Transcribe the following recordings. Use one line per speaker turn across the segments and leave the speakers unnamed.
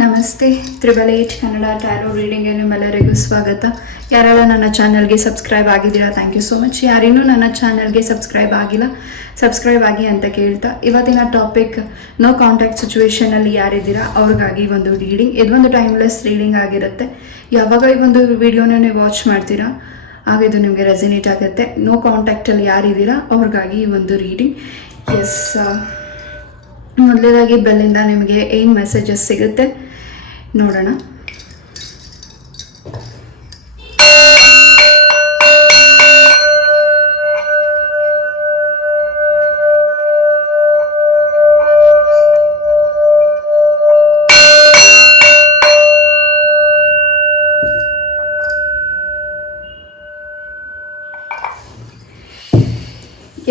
ನಮಸ್ತೆ, triple eight Kannada tarot reading ನಿಮ್ಮೆಲ್ಲರಿಗೂ ಸ್ವಾಗತ. ಯಾರೆಲ್ಲ ನನ್ನ ಚಾನಲ್ಗೆ ಸಬ್ಸ್ಕ್ರೈಬ್ ಆಗಿದ್ದೀರಾ ಥ್ಯಾಂಕ್ ಯು ಸೋ ಮಚ್ ಯಾರಿನ್ನೂ ನನ್ನ ಚಾನಲ್ಗೆ ಸಬ್ಸ್ಕ್ರೈಬ್ ಆಗಿಲ್ಲ ಸಬ್ಸ್ಕ್ರೈಬ್ ಆಗಿ ಅಂತ ಕೇಳ್ತಾ, ಇವತ್ತಿನ ಟಾಪಿಕ್ ನೋ ಕಾಂಟ್ಯಾಕ್ಟ್ ಸಿಚುವೇಶನಲ್ಲಿ ಯಾರಿದ್ದೀರಾ, ಅವ್ರಿಗಾಗಿ ಒಂದು ರೀಡಿಂಗ್ ಇದೊಂದು ಟೈಮ್ಲೆಸ್ ರೀಡಿಂಗ್ ಆಗಿರುತ್ತೆ. ಯಾವಾಗ ಈ ಒಂದು ವಿಡಿಯೋನ ನೀವು ವಾಚ್ ಮಾಡ್ತೀರಾ, ಆಗ ಇದು ನಿಮಗೆ ರೆಸಿನೇಟ್ ಆಗುತ್ತೆ. ನೋ ಕಾಂಟ್ಯಾಕ್ಟಲ್ಲಿ ಯಾರಿದ್ದೀರಾ, ಅವ್ರಿಗಾಗಿ ಈ ಒಂದು ರೀಡಿಂಗ್ ಎಸ್ ಮೊದಲನೇದಾಗಿ ಬೆಲ್ಲಿಂದ ನಿಮಗೆ ಏನು ಮೆಸೇಜಸ್ ಸಿಗುತ್ತೆ? ನೋಡೋಣ.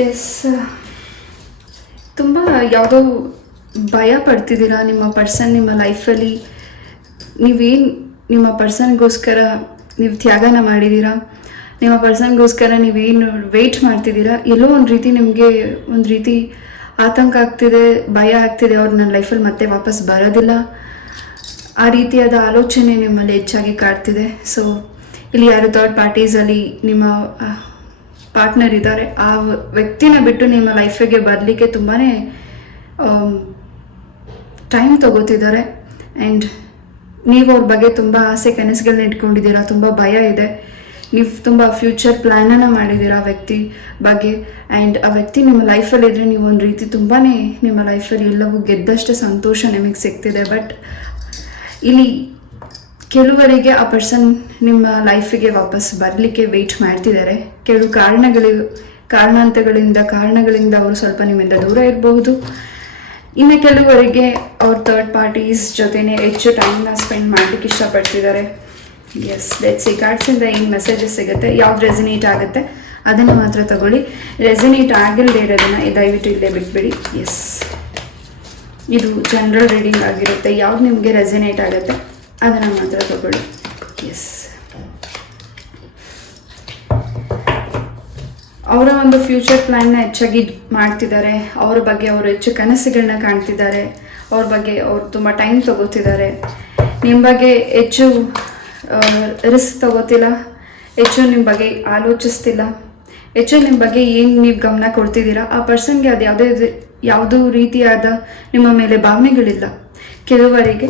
ಎಸ್ ತುಂಬ ಯಾವುದೋ ಭಯ ಪಡ್ತಿದ್ದೀರಾ ನಿಮ್ಮ ಪರ್ಸನ್ ನಿಮ್ಮ ಲೈಫಲ್ಲಿ ನೀವೇನು ನಿಮ್ಮ ಪರ್ಸನ್ಗೋಸ್ಕರ ನೀವು ತ್ಯಾಗನ ಮಾಡಿದ್ದೀರಾ? ನಿಮ್ಮ ಪರ್ಸನ್ಗೋಸ್ಕರ ನೀವೇನು ವೆಯ್ಟ್ ಮಾಡ್ತಿದ್ದೀರಾ? ಎಲ್ಲೋ ಒಂದು ರೀತಿ ನಿಮಗೆ ಒಂದು ರೀತಿ ಆತಂಕ ಆಗ್ತಿದೆ, ಭಯ ಆಗ್ತಿದೆ, ಅವ್ರು ನನ್ನ ಲೈಫಲ್ಲಿ ಮತ್ತೆ ವಾಪಸ್ ಬರೋದಿಲ್ಲ. ಆ ರೀತಿಯಾದ ಆಲೋಚನೆ ನಿಮ್ಮಲ್ಲಿ ಹೆಚ್ಚಾಗಿ ಕಾಡ್ತಿದೆ. ಸೊ ಇಲ್ಲಿ ಯಾರು ಥರ್ಡ್ ಪಾರ್ಟೀಸಲ್ಲಿ ನಿಮ್ಮ ಪಾರ್ಟ್ನರ್ ಇದ್ದಾರೆ, ಆ ವ್ಯಕ್ತಿನ ಬಿಟ್ಟು ನಿಮ್ಮ ಲೈಫಿಗೆ ಬರಲಿಕ್ಕೆ ತುಂಬಾ ಟೈಮ್ ತಗೋತಿದ್ದಾರೆ. ಆ್ಯಂಡ್ ನೀವು ಅವ್ರ ಬಗ್ಗೆ ತುಂಬ ಆಸೆ ಕನಸುಗಳನ್ನ ಇಟ್ಕೊಂಡಿದ್ದೀರಾ, ತುಂಬ ಭಯ ಇದೆ. ನೀವು ತುಂಬ ಫ್ಯೂಚರ್ ಪ್ಲ್ಯಾನನ್ನು ಮಾಡಿದ್ದೀರಾ ಆ ವ್ಯಕ್ತಿ ಬಗ್ಗೆ. ಆ್ಯಂಡ್ ಆ ವ್ಯಕ್ತಿ ನಿಮ್ಮ ಲೈಫಲ್ಲಿದ್ದರೆ ನೀವು ಒಂದು ರೀತಿ ತುಂಬಾ ನಿಮ್ಮ ಲೈಫಲ್ಲಿ ಎಲ್ಲವೂ ಗೆದ್ದಷ್ಟು ಸಂತೋಷ ನಿಮಗೆ ಸಿಗ್ತಿದೆ. ಬಟ್ ಇಲ್ಲಿ ಕೆಲವರಿಗೆ ಆ ಪರ್ಸನ್ ನಿಮ್ಮ ಲೈಫಿಗೆ ವಾಪಸ್ ಬರಲಿಕ್ಕೆ ವೆಯ್ಟ್ ಮಾಡ್ತಿದ್ದಾರೆ. ಕೆಲವು ಕಾರಣಗಳು, ಕಾರಣಾಂತಗಳಿಂದ, ಕಾರಣಗಳಿಂದ ಅವರು ಸ್ವಲ್ಪ ನಿಮ್ಮಿಂದ ದೂರ ಇರಬಹುದು. ಇನ್ನು ಕೆಲವರಿಗೆ ಅವ್ರ ಥರ್ಡ್ ಪಾರ್ಟೀಸ್ ಜೊತೆನೇ ಹೆಚ್ಚು ಟೈಮ್ನ ಸ್ಪೆಂಡ್ ಮಾಡಲಿಕ್ಕೆ ಇಷ್ಟಪಡ್ತಿದ್ದಾರೆ. ಎಸ್ ಲೆಟ್ಸ್ ಈ ಕಾರ್ಡ್ಸಿಂದ ಏನು ಮೆಸೇಜಸ್ ಸಿಗುತ್ತೆ, ಯಾವ್ದು ರೆಸಿನೇಟ್ ಆಗುತ್ತೆ, ಅದನ್ನು ಮಾತ್ರ ತಗೊಳ್ಳಿ. ರೆಸಿನೇಟ್ ಆಗಿಲ್ಲದೆ ಇರೋದನ್ನು ದಯವಿಟ್ಟು ಇಲ್ಲೇ ಬಿಟ್ಬಿಡಿ. ಎಸ್ ಇದು ಜನರಲ್ ರೀಡಿಂಗ್ ಆಗಿರುತ್ತೆ, ಯಾವ್ದು ನಿಮಗೆ ರೆಸಿನೇಟ್ ಆಗುತ್ತೆ, ಅದನ್ನು ಮಾತ್ರ ತಗೊಳ್ಳಿ. ಎಸ್ ಅವರ ಒಂದು ಫ್ಯೂಚರ್ ಪ್ಲ್ಯಾನ್ನ ಹೆಚ್ಚಾಗಿ ಮಾಡ್ತಿದ್ದಾರೆ. ಅವ್ರ ಬಗ್ಗೆ ಅವರು ಹೆಚ್ಚು ಕನಸುಗಳನ್ನ ಕಾಣ್ತಿದ್ದಾರೆ. ಅವ್ರ ಬಗ್ಗೆ ಅವ್ರು ತುಂಬ ಟೈಮ್ ತಗೋತಿದ್ದಾರೆ. ನಿಮ್ಮ ಬಗ್ಗೆ ಹೆಚ್ಚು ರಿಸ್ಕ್ ತಗೋತಿಲ್ಲ. ಹೆಚ್ಚು ನಿಮ್ಮ ಬಗ್ಗೆ ಆಲೋಚಿಸ್ತಿಲ್ಲ. ಹೆಚ್ಚು ನಿಮ್ಮ ಬಗ್ಗೆ ಏನು ನೀವು ಗಮನ ಕೊಡ್ತಿದ್ದೀರಾ? ಆ ಪರ್ಸನ್ಗೆ ಅದು ಯಾವುದೇ ಯಾವುದೂ ರೀತಿಯಾದ ನಿಮ್ಮ ಮೇಲೆ ಭಾವನೆಗಳಿಲ್ಲ. ಕೆಲವರಿಗೆ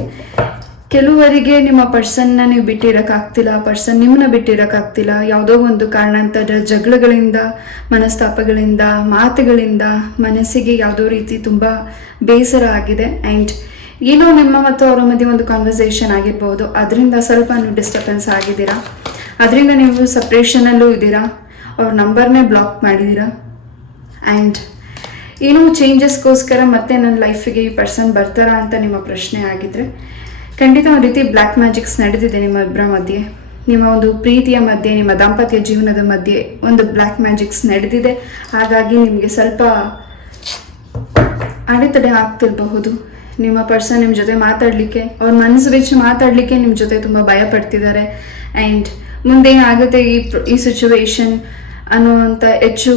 ಕೆಲವರಿಗೆ ನಿಮ್ಮ ಪರ್ಸನ್ನ ನೀವು ಬಿಟ್ಟಿರೋಕ್ಕಾಗ್ತಿಲ್ಲ ಪರ್ಸನ್ ನಿಮ್ಮನ್ನ ಬಿಟ್ಟಿರೋಕ್ಕಾಗ್ತಿಲ್ಲ. ಯಾವುದೋ ಒಂದು ಕಾರಣಾಂತರ ಜಗಳಗಳಿಂದ, ಮನಸ್ತಾಪಗಳಿಂದ, ಮಾತುಗಳಿಂದ ಮನಸ್ಸಿಗೆ ಯಾವುದೋ ರೀತಿ ತುಂಬ ಬೇಸರ ಆಗಿದೆ. ಆ್ಯಂಡ್ ಏನೋ ನಿಮ್ಮ ಮತ್ತು ಅವರ ಮಧ್ಯೆ ಒಂದು ಕಾನ್ವರ್ಸೇಷನ್ ಆಗಿರ್ಬೋದು. ಅದರಿಂದ ಸ್ವಲ್ಪ ನೀವು ಡಿಸ್ಟರ್ಬೆನ್ಸ್ ಆಗಿದ್ದೀರಾ? ಅದರಿಂದ ನೀವು ಸಪ್ರೇಷನಲ್ಲೂ ಇದ್ದೀರಾ? ಅವ್ರ ನಂಬರ್ನೇ ಬ್ಲಾಕ್ ಮಾಡಿದ್ದೀರಾ? ಆ್ಯಂಡ್ ಏನೋ ಚೇಂಜಸ್ಗೋಸ್ಕರ ಮತ್ತೆ ನನ್ನ ಲೈಫಿಗೆ ಈ ಪರ್ಸನ್ ಬರ್ತಾರಾ ಅಂತ ನಿಮ್ಮ ಪ್ರಶ್ನೆ ಆಗಿದ್ರೆ ಖಂಡಿತ ಒಂದು ರೀತಿ ಬ್ಲ್ಯಾಕ್ ಮ್ಯಾಜಿಕ್ಸ್ ನಡೆದಿದೆ ನಿಮ್ಮ ಇಬ್ಬರ ಮಧ್ಯೆ. ನಿಮ್ಮ ಒಂದು ಪ್ರೀತಿಯ ಮಧ್ಯೆ, ನಿಮ್ಮ ದಾಂಪತ್ಯ ಜೀವನದ ಮಧ್ಯೆ ಒಂದು ಬ್ಲ್ಯಾಕ್ ಮ್ಯಾಜಿಕ್ಸ್ ನಡೆದಿದೆ. ಹಾಗಾಗಿ ನಿಮಗೆ ಸ್ವಲ್ಪ ಅಡೆತಡೆ ಆಗ್ತಿರಬಹುದು. ನಿಮ್ಮ ಪರ್ಸನ್ ನಿಮ್ಮ ಜೊತೆ ಮಾತಾಡಲಿಕ್ಕೆ, ಅವ್ರ ಮನಸ್ಸು ಬಿಚ್ಚಿ ಮಾತಾಡಲಿಕ್ಕೆ ನಿಮ್ಮ ಜೊತೆ ತುಂಬ ಭಯ ಪಡ್ತಿದ್ದಾರೆ. ಆ್ಯಂಡ್ ಮುಂದೆ ಆಗುತ್ತೆ ಈ ಈ ಸಿಚುವೇಶನ್ ಅನ್ನುವಂಥ ಹೆಚ್ಚು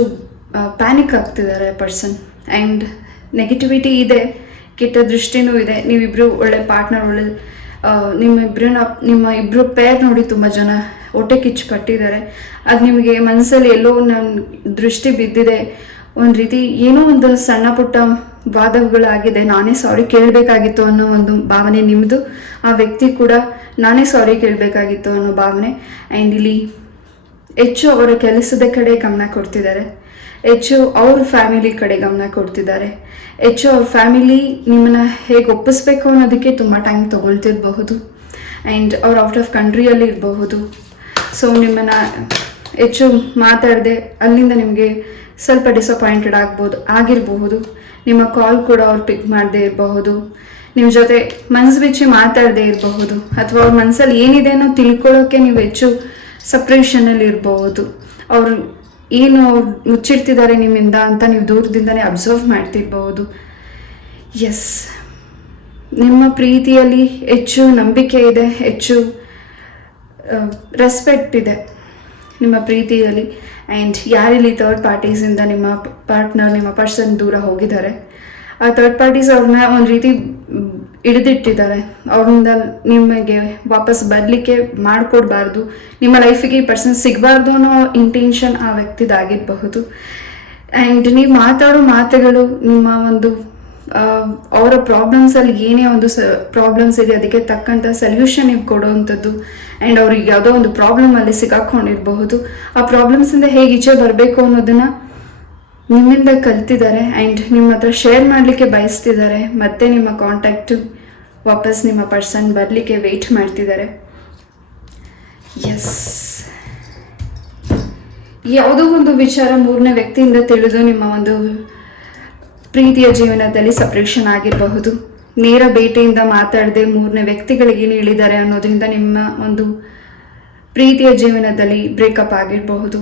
ಪ್ಯಾನಿಕ್ ಆಗ್ತಿದ್ದಾರೆ ಪರ್ಸನ್ ಆ್ಯಂಡ್ ನೆಗೆಟಿವಿಟಿ ಇದೆ, ಕೆಟ್ಟ ದೃಷ್ಟಿನೂ ಇದೆ. ನೀವಿಬ್ಬರು ಒಳ್ಳೆ ಪಾರ್ಟ್ನರ್ ಒಳ್ಳೆ ಆ, ನಿಮ್ಮಿಬ್ರನ್ನ ನಿಮ್ಮ ಇಬ್ಬರು ಪೇರ್ ನೋಡಿ ತುಂಬ ಜನ ಹೊಟ್ಟೆ ಕಿಚ್ಚು ಪಟ್ಟಿದ್ದಾರೆ ಅದು ನಿಮಗೆ ಮನಸ್ಸಲ್ಲಿ ಎಲ್ಲೋ ನನ್ನ ದೃಷ್ಟಿ ಬಿದ್ದಿದೆ. ಒಂದು ರೀತಿ ಏನೋ ಒಂದು ಸಣ್ಣ ಪುಟ್ಟ ವಾದಗಳಾಗಿದೆ ನಾನೇ ಸಾರಿ ಕೇಳಬೇಕಾಗಿತ್ತು ಅನ್ನೋ ಒಂದು ಭಾವನೆ ನಿಮ್ಮದು ಆ ವ್ಯಕ್ತಿ ಕೂಡ ನಾನೇ ಸಾರಿ ಕೇಳಬೇಕಾಗಿತ್ತು ಅನ್ನೋ ಭಾವನೆ. ಆ್ಯಂಡ್ ಇಲ್ಲಿ ಹೆಚ್ಚು ಅವರ ಕೆಲಸದ ಕಡೆ ಗಮನ ಕೊಡ್ತಿದ್ದಾರೆ. ಹೆಚ್ಚು ಅವ್ರ ಫ್ಯಾಮಿಲಿ ಕಡೆ ಗಮನ ಕೊಡ್ತಿದ್ದಾರೆ. ಹೆಚ್ಚು ಅವ್ರ ಫ್ಯಾಮಿಲಿ ನಿಮ್ಮನ್ನ ಹೇಗೆ ಒಪ್ಪಿಸ್ಬೇಕು ಅನ್ನೋದಕ್ಕೆ ತುಂಬ ಟೈಮ್ ತೊಗೊಳ್ತಿರಬಹುದು. ಆ್ಯಂಡ್ ಅವ್ರು ಔಟ್ ಆಫ್ ಕಂಟ್ರಿಯಲ್ಲಿ ಇರಬಹುದು. ಸೊ ನಿಮ್ಮನ್ನು ಹೆಚ್ಚು ಮಾತಾಡದೆ ಅಲ್ಲಿಂದ ನಿಮಗೆ ಸ್ವಲ್ಪ ಡಿಸಪಾಯಿಂಟೆಡ್ ಆಗ್ಬೋದು, ಆಗಿರಬಹುದು. ನಿಮ್ಮ ಕಾಲ್ ಕೂಡ ಅವ್ರು ಪಿಕ್ ಮಾಡದೇ ಇರಬಹುದು. ನಿಮ್ಮ ಜೊತೆ ಮನಸ್ಸು ಬಿಚ್ಚಿ ಮಾತಾಡದೇ ಇರಬಹುದು. ಅಥವಾ ಅವ್ರ ಮನಸ್ಸಲ್ಲಿ ಏನಿದೆ ಅನ್ನೋ ತಿಳ್ಕೊಳ್ಳೋಕೆ ನೀವು ಹೆಚ್ಚು ಸಪ್ರೇಷನಲ್ಲಿ ಇರಬಹುದು. ಅವರು ಏನು ಮುಚ್ಚಿಡ್ತಿದ್ದಾರೆ ನಿಮ್ಮಿಂದ ಅಂತ ನೀವು ದೂರದಿಂದನೇ ಅಬ್ಸರ್ವ್ ಮಾಡ್ತಿರ್ಬೋದು. ಎಸ್ ನಿಮ್ಮ ಪ್ರೀತಿಯಲ್ಲಿ ಹೆಚ್ಚು ನಂಬಿಕೆ ಇದೆ, ಹೆಚ್ಚು ರೆಸ್ಪೆಕ್ಟ್ ಇದೆ ನಿಮ್ಮ ಪ್ರೀತಿಯಲ್ಲಿ. ಆ್ಯಂಡ್ ಯಾರಿಲ್ಲಿ ಥರ್ಡ್ ಪಾರ್ಟೀಸಿಂದ ನಿಮ್ಮ ಪಾರ್ಟ್ನರ್ ನಿಮ್ಮ ಪರ್ಸನ್ ದೂರ ಹೋಗಿದ್ದಾರೆ, ಆ ಥರ್ಡ್ ಪಾರ್ಟೀಸ್ ಅವ್ರನ್ನ ಒಂದು ರೀತಿ ಹಿಡಿದಿಟ್ಟಿದ್ದಾರೆ. ಅವರಿಂದ ನಿಮಗೆ ವಾಪಸ್ ಬರಲಿಕ್ಕೆ ಮಾಡಿಕೊಡ್ಬಾರ್ದು. ನಿಮ್ಮ ಲೈಫಿಗೆ ಈ ಪರ್ಸನ್ ಸಿಗಬಾರ್ದು ಅನ್ನೋ ಇಂಟೆನ್ಷನ್ ಆ ವ್ಯಕ್ತಿದಾಗಿರಬಹುದು. ಆ್ಯಂಡ್ ನೀವು ಮಾತಾಡೋ ಮಾತುಗಳು ನಿಮ್ಮ ಒಂದು ಅವರ ಪ್ರಾಬ್ಲಮ್ಸಲ್ಲಿ ಏನೇ ಒಂದು ಸ ಪ್ರಾಬ್ಲಮ್ಸ್ ಇದೆ, ಅದಕ್ಕೆ ತಕ್ಕಂಥ ಸೊಲ್ಯೂಷನ್ ನೀವು ಕೊಡೋವಂಥದ್ದು. ಆ್ಯಂಡ್ ಅವ್ರಿಗೆ ಯಾವುದೋ ಒಂದು ಪ್ರಾಬ್ಲಮಲ್ಲಿ ಸಿಗಾಕೊಂಡಿರಬಹುದು. ಆ ಪ್ರಾಬ್ಲಮ್ಸಿಂದ ಹೇಗೆ ಈಚೆ ಬರಬೇಕು ಅನ್ನೋದನ್ನು ನಿಮ್ಮಿಂದ ಕಲ್ತಿದ್ದಾರೆ. ಆ್ಯಂಡ್ ನಿಮ್ಮ ಹತ್ರ ಶೇರ್ ಮಾಡಲಿಕ್ಕೆ ಬಯಸ್ತಿದ್ದಾರೆ. ಮತ್ತೆ ನಿಮ್ಮ ಕಾಂಟ್ಯಾಕ್ಟು ವಾಪಸ್ ನಿಮ್ಮ ಪರ್ಸನ್ ಬರಲಿಕ್ಕೆ ವೆಯ್ಟ್ ಮಾಡ್ತಿದ್ದಾರೆ. ಎಸ್ ಯಾವುದೋ ಒಂದು ವಿಚಾರ ಮೂರನೇ ವ್ಯಕ್ತಿಯಿಂದ ತಿಳಿದು ನಿಮ್ಮ ಒಂದು ಪ್ರೀತಿಯ ಜೀವನದಲ್ಲಿ ಸಪ್ರೇಷನ್ ಆಗಿರಬಹುದು. ನೇರ ಭೇಟಿಯಿಂದ ಮಾತಾಡದೆ ಮೂರನೇ ವ್ಯಕ್ತಿಗಳಿಗೆ ಏನು ಹೇಳಿದ್ದಾರೆ ಅನ್ನೋದರಿಂದ ನಿಮ್ಮ ಒಂದು ಪ್ರೀತಿಯ ಜೀವನದಲ್ಲಿ ಬ್ರೇಕಪ್ ಆಗಿರಬಹುದು.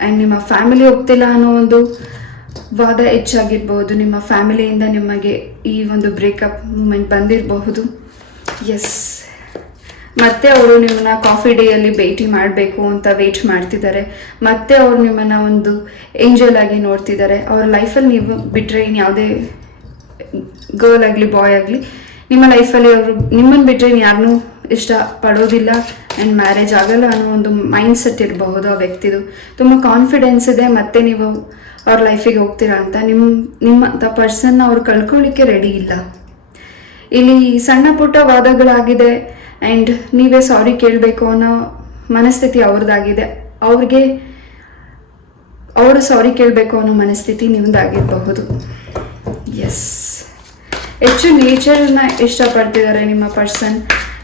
ಆ್ಯಂಡ್ ನಿಮ್ಮ ಫ್ಯಾಮಿಲಿ ಹೋಗ್ತಿಲ್ಲ ಅನ್ನೋ ಒಂದು ವಾದ ಹೆಚ್ಚಾಗಿರ್ಬೋದು ನಿಮ್ಮ ಫ್ಯಾಮಿಲಿಯಿಂದ ನಿಮಗೆ ಈ ಒಂದು ಬ್ರೇಕಪ್ ಮೂಮೆಂಟ್ ಬಂದಿರಬಹುದು. ಎಸ್ ಮತ್ತೆ ಅವರು ನಿಮ್ಮನ್ನ ಕಾಫಿ ಡೇಯಲ್ಲಿ ಭೇಟಿ ಮಾಡಬೇಕು ಅಂತ ವೇಟ್ ಮಾಡ್ತಿದ್ದಾರೆ. ಮತ್ತೆ ಅವರು ನಿಮ್ಮನ್ನ ಒಂದು ಏಂಜಲ್ ಆಗಿ ನೋಡ್ತಿದ್ದಾರೆ. ಅವ್ರ ಲೈಫಲ್ಲಿ ನೀವು ಬಿಟ್ಟರೆ ಇನ್ನು ಯಾವುದೇ ಗರ್ಲ್ ಆಗಲಿ ಬಾಯ್ ಆಗಲಿ, ನಿಮ್ಮ ಲೈಫಲ್ಲಿ ಅವರು ನಿಮ್ಮನ್ನು ಬಿಟ್ಟರೆ ಯಾರನ್ನೂ ಇಷ್ಟ ಪಡೋದಿಲ್ಲ ಆ್ಯಂಡ್ ಮ್ಯಾರೇಜ್ ಆಗಲ್ಲ ಅನ್ನೋ ಒಂದು ಮೈಂಡ್ ಸೆಟ್ ಇರಬಹುದು ಆ ವ್ಯಕ್ತಿದು. ತುಂಬ ಕಾನ್ಫಿಡೆನ್ಸ್ ಇದೆ, ಮತ್ತೆ ನೀವು ಅವ್ರ ಲೈಫಿಗೆ ಹೋಗ್ತೀರಾ ಅಂತ. ನಿಮ್ಮ ನಿಮ್ಮಂಥ ಪರ್ಸನ್ನ ಅವ್ರು ಕಳ್ಕೊಳ್ಳಿಕ್ಕೆ ರೆಡಿ ಇಲ್ಲ. ಇಲ್ಲಿ ಸಣ್ಣ ಪುಟ್ಟ ವಾದಗಳಾಗಿದೆ ಆ್ಯಂಡ್ ನೀವೇ ಸಾರಿ ಕೇಳಬೇಕು ಅನ್ನೋ ಮನಸ್ಥಿತಿ ಅವ್ರದ್ದಾಗಿದೆ. ಅವ್ರಿಗೆ, ಅವರು ಸಾರಿ ಕೇಳಬೇಕು ಅನ್ನೋ ಮನಸ್ಥಿತಿ ನಿಮ್ಮದಾಗಿರಬಹುದು ಎಸ್ ಹೆಚ್ಚು ನೇಚರ್ನ ಇಷ್ಟಪಡ್ತಿದ್ದಾರೆ ನಿಮ್ಮ ಪರ್ಸನ್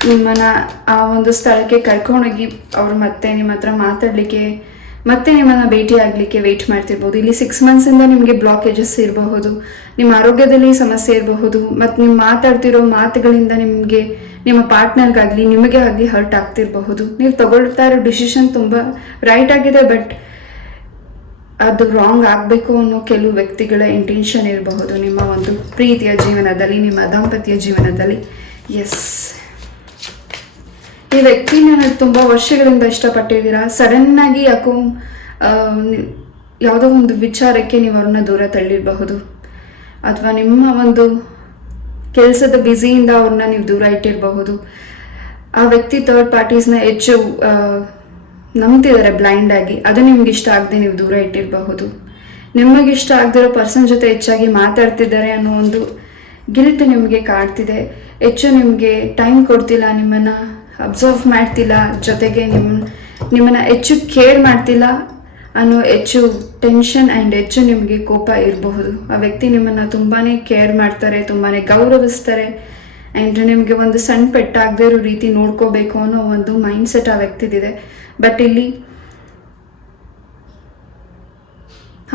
ನಿಮ್ಮನ್ನು ಆ ಒಂದು ಸ್ಥಳಕ್ಕೆ ಕರ್ಕೊಂಡೋಗಿ ಅವ್ರು ಮತ್ತೆ ನಿಮ್ಮ ಹತ್ರ ಮಾತಾಡಲಿಕ್ಕೆ ಮತ್ತೆ ನಿಮ್ಮನ್ನ ಭೇಟಿ ಆಗಲಿಕ್ಕೆ ವೆಯ್ಟ್ ಮಾಡ್ತಿರ್ಬೋದು. ಇಲ್ಲಿ ಸಿಕ್ಸ್ ಮಂತ್ಸಿಂದ ನಿಮಗೆ ಬ್ಲಾಕೇಜಸ್ ಇರಬಹುದು. ನಿಮ್ಮ ಆರೋಗ್ಯದಲ್ಲಿ ಸಮಸ್ಯೆ ಇರಬಹುದು. ಮತ್ತು ನೀವು ಮಾತಾಡ್ತಿರೋ ಮಾತುಗಳಿಂದ ನಿಮಗೆ, ನಿಮ್ಮ ಪಾರ್ಟ್ನರ್ಗಾಗಲಿ ನಿಮಗೆ ಆಗಲಿ ಹರ್ಟ್ ಆಗ್ತಿರಬಹುದು. ನೀವು ತಗೊಳ್ತಾ ಇರೋ ಡಿಸಿಷನ್ ತುಂಬ ರೈಟ್ ಆಗಿದೆ ಬಟ್ ಅದು ರಾಂಗ್ ಆಗಬೇಕು ಅನ್ನೋ ಕೆಲವು ವ್ಯಕ್ತಿಗಳ ಇಂಟೆನ್ಷನ್ ಇರಬಹುದು. ನಿಮ್ಮ ಒಂದು ಪ್ರೀತಿಯ ಜೀವನದಲ್ಲಿ, ನಿಮ್ಮ ದಾಂಪತ್ಯ ಜೀವನದಲ್ಲಿ. ಎಸ್ ಈ ವ್ಯಕ್ತಿನ ತುಂಬ ವರ್ಷಗಳಿಂದ ಇಷ್ಟಪಟ್ಟಿದ್ದೀರಾ? ಸಡನ್ನಾಗಿ ಯಾಕೋ ಯಾವುದೋ ಒಂದು ವಿಚಾರಕ್ಕೆ ನೀವು ಅವ್ರನ್ನ ದೂರ ತಳ್ಳಿರಬಹುದು. ಅಥವಾ ನಿಮ್ಮ ಒಂದು ಕೆಲಸದ ಬ್ಯುಸಿಯಿಂದ ಅವ್ರನ್ನ ನೀವು ದೂರ ಇಟ್ಟಿರಬಹುದು. ಆ ವ್ಯಕ್ತಿ ಥರ್ಡ್ ಪಾರ್ಟೀಸ್ನ ಹೆಚ್ಚು ನಂಬ್ತಿದ್ದಾರೆ ಬ್ಲೈಂಡ್ ಆಗಿ. ಅದು ನಿಮ್ಗೆ ಇಷ್ಟ ಆಗದೆ ನೀವು ದೂರ ಇಟ್ಟಿರಬಹುದು. ನಿಮಗೆ ಇಷ್ಟ ಆಗದಿರೋ ಪರ್ಸನ್ ಜೊತೆ ಹೆಚ್ಚಾಗಿ ಮಾತಾಡ್ತಿದ್ದಾರೆ ಅನ್ನೋ ಒಂದು ಗಿಲ್ಟ್ ನಿಮಗೆ ಕಾಡ್ತಿದೆ ಹೆಚ್ಚು ನಿಮಗೆ ಟೈಮ್ ಕೊಡ್ತಿಲ್ಲ ನಿಮ್ಮನ್ನು. ಅಬ್ಸರ್ವ್ ಮಾಡ್ತಿಲ್ಲ, ಜೊತೆಗೆ ನಿಮ್ಮ ನಿಮ್ಮನ್ನು ಹೆಚ್ಚು ಕೇರ್ ಮಾಡ್ತಿಲ್ಲ ಅನ್ನೋ ಹೆಚ್ಚು ಟೆನ್ಷನ್ ಆ್ಯಂಡ್ ಹೆಚ್ಚು ನಿಮಗೆ ಕೋಪ ಇರಬಹುದು. ಆ ವ್ಯಕ್ತಿ ನಿಮ್ಮನ್ನು ತುಂಬಾ ಕೇರ್ ಮಾಡ್ತಾರೆ ತುಂಬಾ ಗೌರವಿಸ್ತಾರೆ ಆ್ಯಂಡ್ ನಿಮಗೆ ಒಂದು ಸಣ್ಣ ಪೆಟ್ಟಾಗದೇ ಇರೋ ರೀತಿ ನೋಡ್ಕೋಬೇಕು ಅನ್ನೋ ಒಂದು ಮೈಂಡ್ ಸೆಟ್ ಆ ವ್ಯಕ್ತಿದಿದೆ. ಬಟ್ ಇಲ್ಲಿ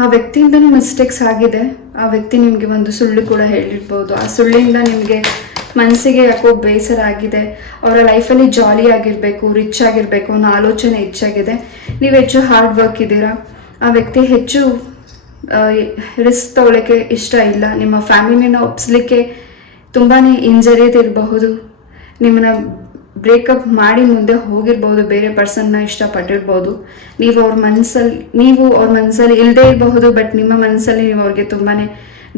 ಆ ವ್ಯಕ್ತಿಯಿಂದನೂ ಮಿಸ್ಟೇಕ್ಸ್ ಆಗಿದೆ. ಆ ವ್ಯಕ್ತಿ ನಿಮಗೆ ಒಂದು ಸುಳ್ಳು ಕೂಡ ಹೇಳಿರ್ಬೋದು. ಆ ಸುಳ್ಳಿಂದ ನಿಮಗೆ ಮನಸ್ಸಿಗೆ ಯಾಕೋ ಬೇಸರ ಆಗಿದೆ. ಅವರ ಲೈಫಲ್ಲಿ ಜಾಲಿ ಆಗಿರಬೇಕು ರಿಚ್ ಆಗಿರಬೇಕು ಅನ್ನೋ ಆಲೋಚನೆ ಹೆಚ್ಚಾಗಿದೆ. ನೀವು ಹೆಚ್ಚು ಹಾರ್ಡ್ ವರ್ಕ್ ಇದ್ದೀರಾ? ಆ ವ್ಯಕ್ತಿ ಹೆಚ್ಚು ರಿಸ್ಕ್ ತೊಗೊಳಕ್ಕೆ ಇಷ್ಟ ಇಲ್ಲ. ನಿಮ್ಮ ಫ್ಯಾಮಿಲಿನ ಒಪ್ಸ್ಲಿಕ್ಕೆ ತುಂಬಾ ಇಂಜರಿದಿರಬಹುದು ನಿಮ್ಮನ್ನ ಬ್ರೇಕಪ್ ಮಾಡಿ ಮುಂದೆ ಹೋಗಿರ್ಬೋದು ಬೇರೆ ಪರ್ಸನ್ನ ಇಷ್ಟಪಟ್ಟಿರ್ಬೋದು. ನೀವು ಅವ್ರ ಮನಸ್ಸಲ್ಲಿ ನೀವು ಅವ್ರ ಮನಸ್ಸಲ್ಲಿ ಇಲ್ಲದೇ ಇರಬಹುದು ಬಟ್ ನಿಮ್ಮ ಮನಸ್ಸಲ್ಲಿ ನೀವು ಅವ್ರಿಗೆ ತುಂಬಾ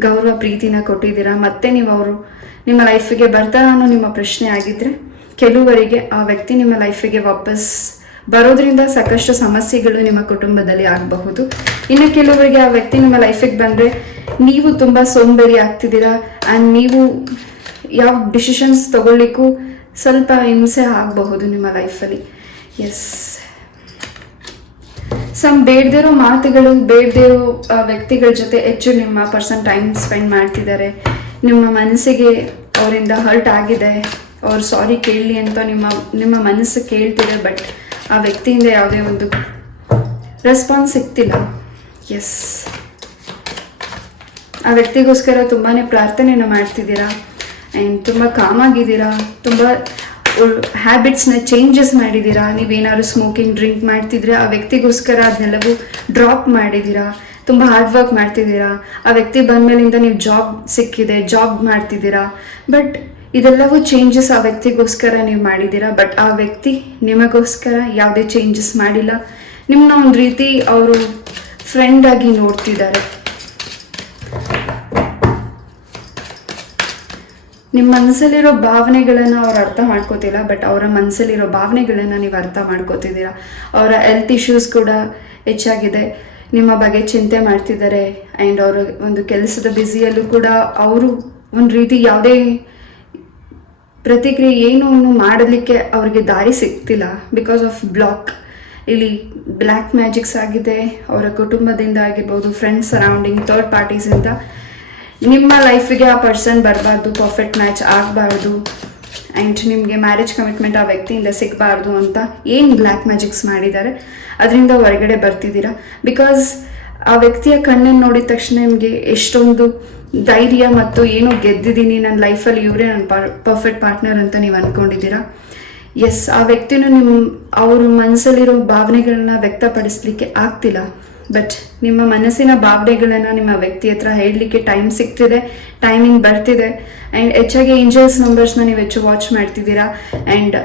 ಗೌರವ, ಪ್ರೀತಿನ ಕೊಟ್ಟಿದ್ದೀರಾ? ಮತ್ತೆ ನೀವು ಅವರು ನಿಮ್ಮ ಲೈಫಿಗೆ ಬರ್ತಾರ ಅನ್ನೋ ನಿಮ್ಮ ಪ್ರಶ್ನೆ ಆಗಿದ್ರೆ, ಕೆಲವರಿಗೆ ಆ ವ್ಯಕ್ತಿ ನಿಮ್ಮ ಲೈಫಿಗೆ ವಾಪಸ್ ಬರೋದ್ರಿಂದ ಸಾಕಷ್ಟು ಸಮಸ್ಯೆಗಳು ನಿಮ್ಮ ಕುಟುಂಬದಲ್ಲಿ ಆಗಬಹುದು. ಇನ್ನು ಕೆಲವರಿಗೆ ಆ ವ್ಯಕ್ತಿ ನಿಮ್ಮ ಲೈಫಿಗೆ ಬಂದರೆ, ನೀವು ತುಂಬ ಸೋಂಬೇರಿ ಆಗ್ತಿದ್ದೀರಾ? ಆ್ಯಂಡ್ ನೀವು ಯಾವ ಡಿಸಿಷನ್ಸ್ ತಗೊಳ್ಳಿಕ್ಕೂ ಸ್ವಲ್ಪ ಹಿಂಸೆ ಆಗಬಹುದು ನಿಮ್ಮ ಲೈಫಲ್ಲಿ ಎಸ್ ಸಮ್ ಬೇಡದಿರೋ ಮಾತುಗಳು, ಬೇಡದಿರೋ ವ್ಯಕ್ತಿಗಳ ಜೊತೆ ಹೆಚ್ಚು ನಿಮ್ಮ ಪರ್ಸನ್ ಟೈಮ್ ಸ್ಪೆಂಡ್ ಮಾಡ್ತಿದ್ದಾರೆ. ನಿಮ್ಮ ಮನಸ್ಸಿಗೆ ಅವರಿಂದ ಹರ್ಟ್ ಆಗಿದೆ, ಅವ್ರು ಸಾರಿ ಕೇಳಲಿ ಅಂತ ನಿಮ್ಮ ನಿಮ್ಮ ಮನಸ್ಸು ಕೇಳ್ತಿದೆ ಬಟ್ ಆ ವ್ಯಕ್ತಿಯಿಂದ ಯಾವುದೇ ಒಂದು ರೆಸ್ಪಾನ್ಸ್ ಸಿಗ್ತಿಲ್ಲ. ಎಸ್ ಆ ವ್ಯಕ್ತಿಗೋಸ್ಕರ ತುಂಬಾ ಪ್ರಾರ್ಥನೆಯನ್ನು ಮಾಡ್ತಿದ್ದೀರಾ? ಆ್ಯಂಡ್ ತುಂಬ ಕಾಮಾಗಿದ್ದೀರಾ ತುಂಬ ಹ್ಯಾಬಿಟ್ಸ್ನ ಚೇಂಜಸ್ ಮಾಡಿದ್ದೀರಾ? ನೀವೇನಾದ್ರು ಸ್ಮೋಕಿಂಗ್ ಡ್ರಿಂಕ್ ಮಾಡ್ತಿದ್ರೆ ಆ ವ್ಯಕ್ತಿಗೋಸ್ಕರ ಅದನ್ನೆಲ್ಲವೂ ಡ್ರಾಪ್ ಮಾಡಿದ್ದೀರಾ? ತುಂಬ ಹಾರ್ಡ್ ವರ್ಕ್ ಮಾಡ್ತಿದ್ದೀರಾ? ಆ ವ್ಯಕ್ತಿ ಬಂದಮೇಲಿಂದ ನೀವು ಜಾಬ್ ಸಿಕ್ಕಿದೆ ಜಾಬ್ ಮಾಡ್ತಿದ್ದೀರಾ? ಬಟ್ ಇದೆಲ್ಲವೂ ಚೇಂಜಸ್ ಆ ವ್ಯಕ್ತಿಗೋಸ್ಕರ ನೀವು ಮಾಡಿದ್ದೀರಾ? ಬಟ್ ಆ ವ್ಯಕ್ತಿ ನಿಮಗೋಸ್ಕರ ಯಾವುದೇ ಚೇಂಜಸ್ ಮಾಡಿಲ್ಲ? ನಿಮ್ಮನ್ನ ಒಂದು ರೀತಿ ಅವರು ಫ್ರೆಂಡ್ ಆಗಿ ನೋಡ್ತಿದ್ದಾರೆ. ನಿಮ್ಮ ಮನಸ್ಸಲ್ಲಿರೋ ಭಾವನೆಗಳನ್ನು ಅವ್ರು ಅರ್ಥ ಮಾಡ್ಕೋತಿಲ್ಲ ಬಟ್ ಅವರ ಮನಸ್ಸಲ್ಲಿರೋ ಭಾವನೆಗಳನ್ನು ನೀವು ಅರ್ಥ ಮಾಡ್ಕೋತಿದ್ದೀರಾ? ಅವರ ಹೆಲ್ತ್ ಇಶ್ಯೂಸ್ ಕೂಡ ಹೆಚ್ಚಾಗಿದೆ. ನಿಮ್ಮ ಬಗ್ಗೆ ಚಿಂತೆ ಮಾಡ್ತಿದ್ದಾರೆ ಆ್ಯಂಡ್ ಅವರು ಒಂದು ಕೆಲಸದ ಬ್ಯುಸಿಯಲ್ಲೂ ಕೂಡ ಅವರು ಒಂದು ರೀತಿ ಯಾವುದೇ ಪ್ರತಿಕ್ರಿಯೆ ಏನು ಮಾಡಲಿಕ್ಕೆ ಅವರಿಗೆ ದಾರಿ ಸಿಗ್ತಿಲ್ಲ ಬಿಕಾಸ್ ಆಫ್ ಬ್ಲಾಕ್ ಇಲ್ಲಿ ಬ್ಲ್ಯಾಕ್ ಮ್ಯಾಜಿಕ್ಸ್ ಆಗಿದೆ, ಅವರ ಕುಟುಂಬದಿಂದ ಆಗಿರ್ಬೋದು ಫ್ರೆಂಡ್ಸ್ ಸರೌಂಡಿಂಗ್ ಥರ್ಡ್ ಪಾರ್ಟೀಸಿಂದ ನಿಮ್ಮ ಲೈಫಿಗೆ ಆ ಪರ್ಸನ್ ಬರಬಾರ್ದು ಪರ್ಫೆಕ್ಟ್ ಮ್ಯಾಚ್ ಆಗಬಾರ್ದು ಆ್ಯಂಡ್ ನಿಮಗೆ ಮ್ಯಾರೇಜ್ ಕಮಿಟ್ಮೆಂಟ್ ಆ ವ್ಯಕ್ತಿಯಿಂದ ಸಿಗಬಾರ್ದು ಅಂತ ಏನು ಬ್ಲ್ಯಾಕ್ ಮ್ಯಾಜಿಕ್ಸ್ ಮಾಡಿದ್ದಾರೆ? ಅದರಿಂದ ಹೊರಗಡೆ ಬರ್ತಿದ್ದೀರಾ? ಬಿಕಾಸ್ ಆ ವ್ಯಕ್ತಿಯ ಕಣ್ಣನ್ನು ನೋಡಿದ ತಕ್ಷಣ ನಿಮಗೆ ಎಷ್ಟೊಂದು ಧೈರ್ಯ ಮತ್ತು ಏನೋ ಗೆದ್ದಿದ್ದೀನಿ ನನ್ನ ಲೈಫಲ್ಲಿ ಇವರೇ ನನ್ನ ಪರ್ಫೆಕ್ಟ್ ಪಾರ್ಟ್ನರ್ ಅಂತ ನೀವು ಅಂದ್ಕೊಂಡಿದ್ದೀರಾ ಎಸ್ ಆ ವ್ಯಕ್ತಿನೂ ನಿಮ್ಮ ಅವ್ರ ಮನಸ್ಸಲ್ಲಿರೋ ಭಾವನೆಗಳನ್ನ ವ್ಯಕ್ತಪಡಿಸ್ಲಿಕ್ಕೆ ಆಗ್ತಿಲ್ಲ. ಬಟ್ ನಿಮ್ಮ ಮನಸ್ಸಿನ ಭಾವನೆಗಳನ್ನು ನಿಮ್ಮ ವ್ಯಕ್ತಿ ಹತ್ರ ಹೇಳಲಿಕ್ಕೆ ಟೈಮ್ ಸಿಗ್ತಿದೆ ಟೈಮಿಂಗ್ ಬರ್ತಿದೆ. ಆ್ಯಂಡ್ ಹೆಚ್ಚಾಗಿ ಏಂಜಲ್ಸ್ ನಂಬರ್ಸ್ನ ನೀವು ಹೆಚ್ಚು ವಾಚ್ ಮಾಡ್ತಿದ್ದೀರಾ? ಆ್ಯಂಡ್